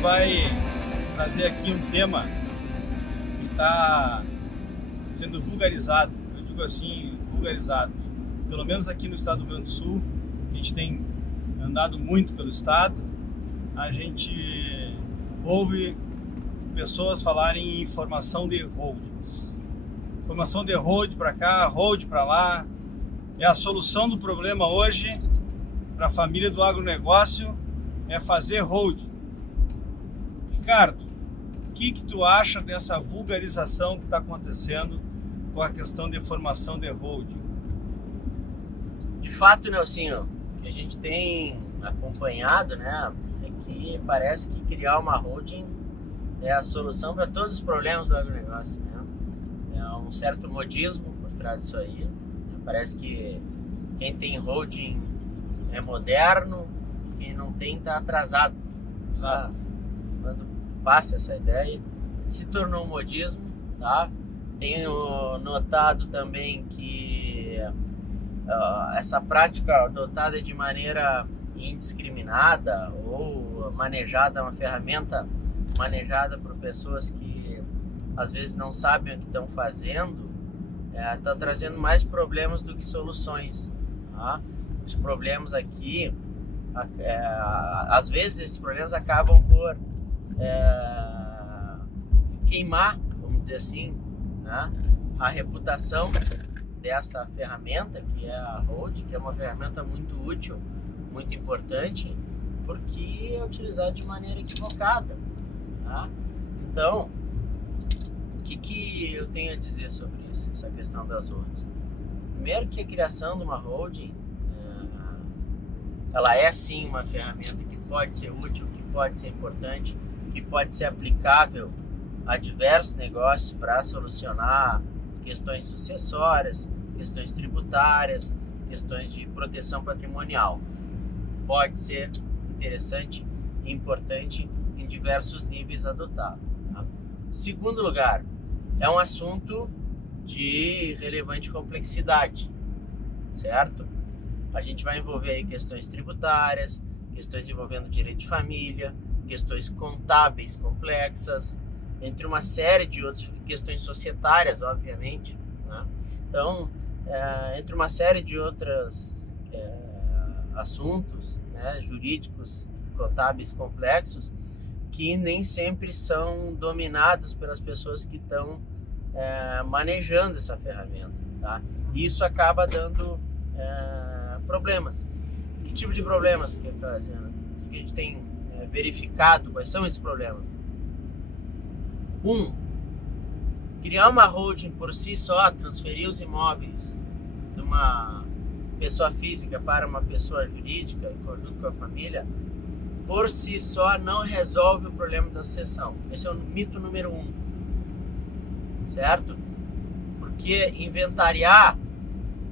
vai trazer aqui um tema que está sendo vulgarizado. Eu digo assim, vulgarizado. Pelo menos aqui no estado do Rio Grande do Sul, a gente tem andado muito pelo estado, a gente ouve pessoas falarem em formação de holdings. Formação de hold para cá, hold para lá. É a solução do problema hoje para a família do agronegócio é fazer holding. Ricardo, o que tu acha dessa vulgarização que está acontecendo com a questão de formação de holding? De fato, Nelsinho, o que a gente tem acompanhado, né, é que parece que criar uma holding é a solução para todos os problemas do agronegócio, né? É um certo modismo por trás disso aí. Parece que quem tem holding é moderno e quem não tem está atrasado. Exato. Quando passa essa ideia, se tornou um modismo, tá? Tenho notado também que essa prática adotada de maneira indiscriminada ou manejada, uma ferramenta manejada por pessoas que às vezes não sabem o que estão fazendo, está trazendo mais problemas do que soluções, tá? Os problemas aqui, às vezes esses problemas acabam por queimar, vamos dizer assim, né, a reputação dessa ferramenta que é a holding, que é uma ferramenta muito útil, muito importante, porque é utilizada de maneira equivocada, tá? Então, o que eu tenho a dizer sobre isso, essa questão das holdings? Primeiro que a criação de uma holding, ela é sim uma ferramenta que pode ser útil, que pode ser importante, que pode ser aplicável a diversos negócios para solucionar questões sucessórias, questões tributárias, questões de proteção patrimonial. Pode ser interessante e importante em diversos níveis adotado, tá? Segundo lugar, é um assunto de relevante complexidade, certo? A gente vai envolver aí questões tributárias, questões envolvendo direito de família, questões contábeis complexas, entre uma série de outras questões societárias, obviamente, né? Então, entre uma série de outros assuntos, né, jurídicos, contábeis complexos, que nem sempre são dominados pelas pessoas que estão manejando essa ferramenta, tá? E isso acaba dando problemas. Que tipo de problemas que a gente tem verificado? Quais são esses problemas? Criar uma holding por si só, transferir os imóveis de uma pessoa física para uma pessoa jurídica, em conjunto com a família, por si só não resolve o problema da sucessão. Esse é o mito número 1, certo? Porque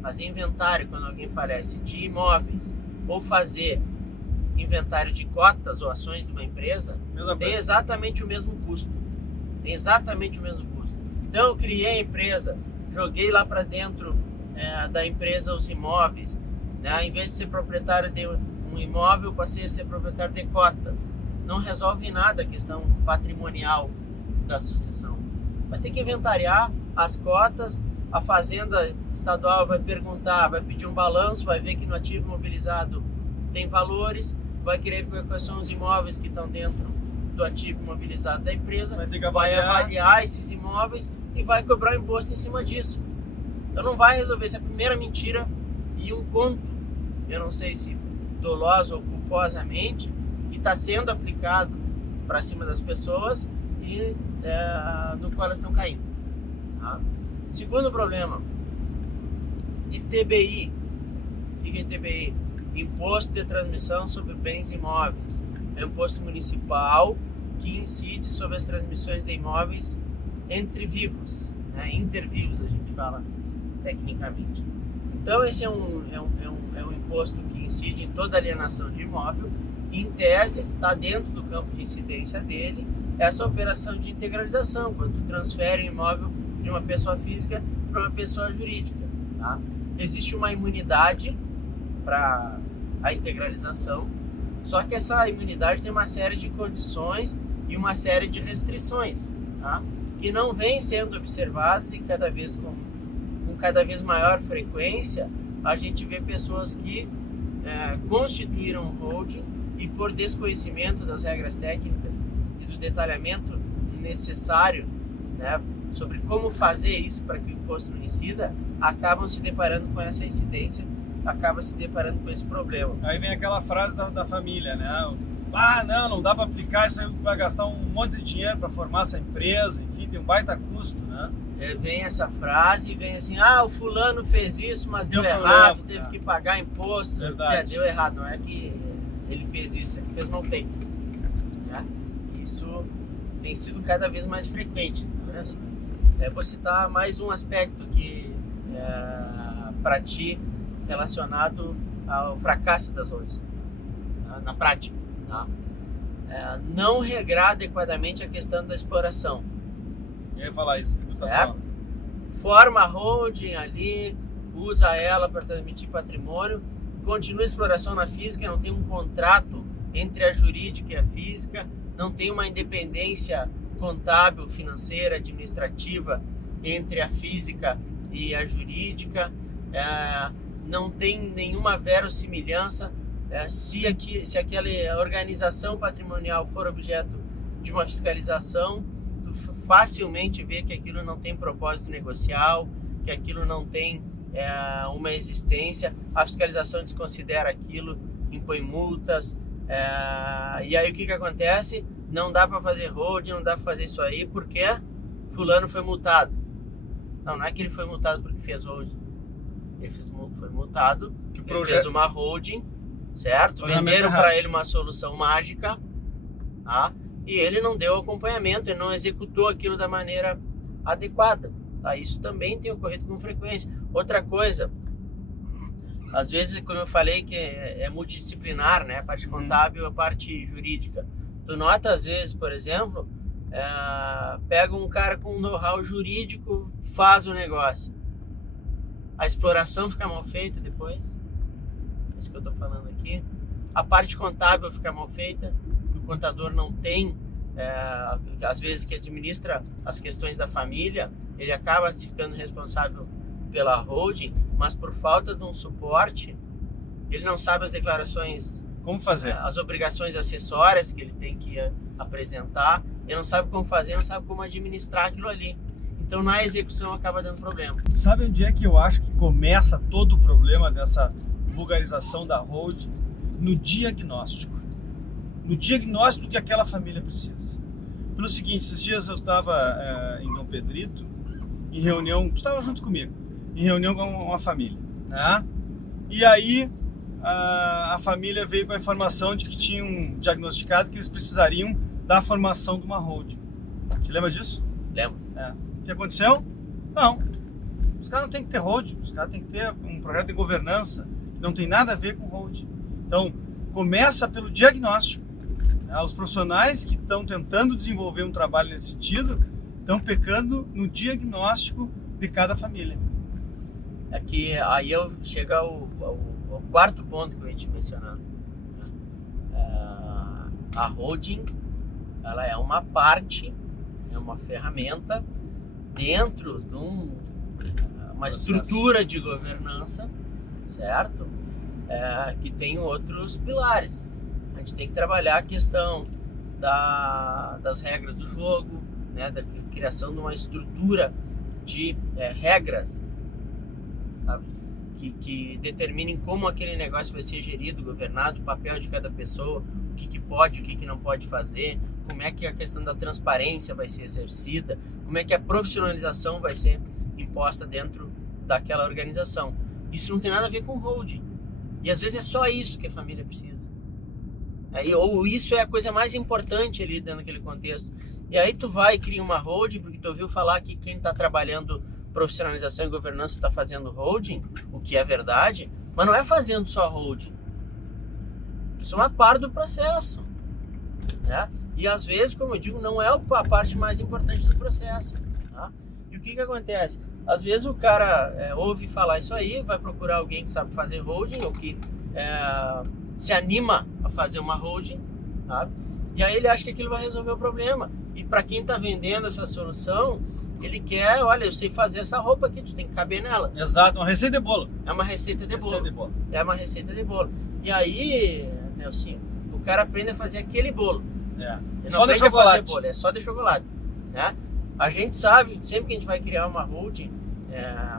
fazer inventário quando alguém falece de imóveis ou fazer inventário de cotas ou ações de uma empresa tem exatamente o mesmo custo. Então eu criei a empresa, joguei lá para dentro da empresa os imóveis, né? Em vez de ser proprietário de um imóvel, passei a ser proprietário de cotas. Não resolve nada a questão patrimonial da sucessão. Vai ter que inventariar as cotas, a fazenda estadual vai perguntar, vai pedir um balanço, vai ver que no ativo imobilizado tem valores, vai querer ver quais são os imóveis que estão dentro do ativo imobilizado da empresa, vai avaliar esses imóveis e vai cobrar imposto em cima disso. Então não vai resolver. Essa é a primeira mentira e um conto, eu não sei se doloso ou culposamente, que está sendo aplicado para cima das pessoas e no qual elas estão caindo, tá? Segundo problema, ITBI. O que é ITBI? Imposto de Transmissão sobre Bens Imóveis. É um imposto municipal que incide sobre as transmissões de imóveis entre vivos, né? Intervivos a gente fala tecnicamente. Então esse é um imposto que incide em toda alienação de imóvel e, em tese, está dentro do campo de incidência dele essa operação de integralização, quando tu transfere o imóvel de uma pessoa física para uma pessoa jurídica, tá? Existe uma imunidade para a integralização, Só que essa imunidade tem uma série de condições e uma série de restrições, tá? Que não vêm sendo observadas e cada vez com cada vez maior frequência a gente vê pessoas que constituíram holding e por desconhecimento das regras técnicas e do detalhamento necessário, né, sobre como fazer isso para que o imposto não incida, acabam se deparando com essa incidência, acabam se deparando com esse problema. Aí vem aquela frase da família, né? Ah, não dá para aplicar, isso aí vai gastar um monte de dinheiro para formar essa empresa, enfim, tem um baita custo, né? Vem essa frase, vem assim, o fulano fez isso, mas deu errado, teve que pagar imposto. Verdade. Deu errado, não é que ele fez isso, ele fez mal feito. Né? Isso tem sido cada vez mais frequente. Né? Vou citar mais um aspecto aqui para ti relacionado ao fracasso das holdings, na prática. Tá? Não regrar adequadamente a questão da exploração. Eu ia falar isso, tributação. Forma a holding ali, usa ela para transmitir patrimônio, continua a exploração na física, não tem um contrato entre a jurídica e a física, não tem uma independência contábil, financeira, administrativa entre a física e a jurídica, não tem nenhuma verossimilhança. Se aquela organização patrimonial for objeto de uma fiscalização, tu facilmente vê que aquilo não tem propósito negocial, que aquilo não tem uma existência, a fiscalização desconsidera aquilo, impõe multas, e aí o que acontece? Não dá para fazer holding, não dá para fazer isso aí, porque fulano foi multado. Não é que ele foi multado porque fez holding, ele foi multado porque ele fez uma holding, certo? Venderam para ele uma solução mágica, tá? E ele não deu acompanhamento, ele não executou aquilo da maneira adequada. Tá? Isso também tem ocorrido com frequência. Outra coisa, às vezes, como eu falei, que é multidisciplinar, né? A parte contábil e a parte jurídica. Tu nota, às vezes, por exemplo, pega um cara com know-how jurídico, faz o negócio. A exploração fica mal feita depois. Isso que eu estou falando aqui. A parte contábil fica mal feita, que o contador não tem, às vezes que administra as questões da família, ele acaba ficando responsável pela holding, mas por falta de um suporte, ele não sabe as declarações, como fazer, as obrigações acessórias que ele tem que apresentar, ele não sabe como fazer, não sabe como administrar aquilo ali. Então na execução acaba dando problema. Sabe onde é que eu acho que começa todo o problema dessa vulgarização da holding? No diagnóstico. No diagnóstico que aquela família precisa. Pelo seguinte, esses dias eu estava em Dom Pedrito, em reunião, tu estava junto comigo, em reunião com uma família, né? E aí a família veio com a informação de que tinham diagnosticado que eles precisariam da formação de uma holding. Te lembra disso? Lembro. O que aconteceu? Não. Os caras não têm que ter holding, os caras têm que ter um projeto de governança que não tem nada a ver com holding. Então, começa pelo diagnóstico. Os profissionais que estão tentando desenvolver um trabalho nesse sentido estão pecando no diagnóstico de cada família. Aí eu chego ao quarto ponto que eu ia te mencionar. A holding, ela é uma parte, é uma ferramenta dentro de uma estrutura de governança, certo? Que tem outros pilares. A gente tem que trabalhar a questão das regras do jogo, né? Da criação de uma estrutura de regras, sabe? Que determinem como aquele negócio vai ser gerido, governado, o papel de cada pessoa, o que pode, o que não pode fazer, como é que a questão da transparência vai ser exercida, como é que a profissionalização vai ser imposta dentro daquela organização. Isso não tem nada a ver com holding. E às vezes é só isso que a família precisa. Ou isso é a coisa mais importante ali dentro daquele contexto. E aí tu vai e cria uma holding, porque tu ouviu falar que quem está trabalhando profissionalização e governança está fazendo holding, o que é verdade, mas não é fazendo só holding. Isso é uma parte do processo. Né? E às vezes, como eu digo, não é a parte mais importante do processo. Tá? E o que acontece? Às vezes o cara ouve falar isso aí, vai procurar alguém que sabe fazer holding ou que se anima a a fazer uma holding, sabe? E aí ele acha que aquilo vai resolver o problema. E para quem está vendendo essa solução, ele quer, olha, eu sei fazer essa roupa aqui, tu tem que caber nela. Exato, uma receita de bolo. É uma receita de Receita de bolo. É uma receita de bolo. E aí, Nelson, o cara aprende a fazer aquele bolo. Ele não Só de aprende a fazer chocolate. bolo, é só de chocolate, né? A gente sabe, sempre que a gente vai criar uma holding,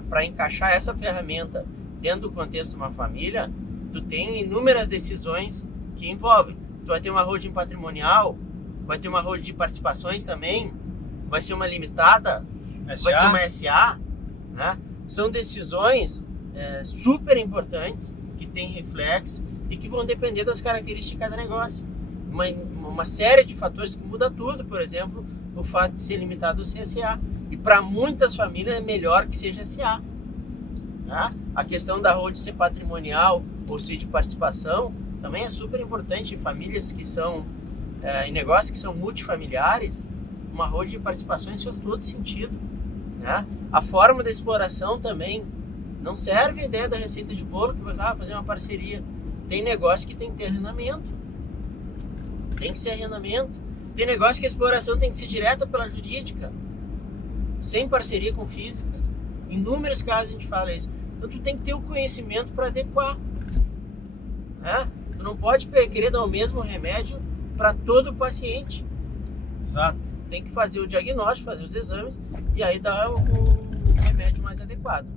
para encaixar essa ferramenta dentro do contexto de uma família, tu tem inúmeras decisões que envolvem. Tu vai ter uma holding patrimonial, vai ter uma holding de participações também, vai ser uma limitada, vai ser uma SA, né? São decisões super importantes, que têm reflexo e que vão depender das características de cada negócio. Uma série de fatores que muda tudo, por exemplo, o fato de ser limitado ao CSA. E para muitas famílias é melhor que seja SA. Né? A questão da holding ser patrimonial ou ser de participação também é super importante. Em famílias que são, em negócios que são multifamiliares, uma holding de participações faz todo sentido. Né? A forma da exploração também não serve a ideia da receita de bolo que vai fazer uma parceria. Tem negócio que tem que ter arrendamento. Tem que ser arrendamento. Tem negócio que a exploração tem que ser direta pela jurídica, sem parceria com física. Em inúmeros casos a gente fala isso. Então tu tem que ter o conhecimento para adequar. Né? Tu não pode querer dar o mesmo remédio para todo paciente. Exato. Tem que fazer o diagnóstico, fazer os exames e aí dar o remédio mais adequado.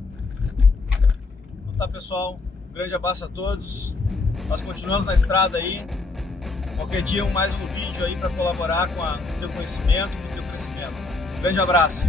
Então tá, pessoal. Um grande abraço a todos. Nós continuamos na estrada aí. Qualquer dia mais um vídeo aí para colaborar com o teu conhecimento, com o teu crescimento. Um grande abraço.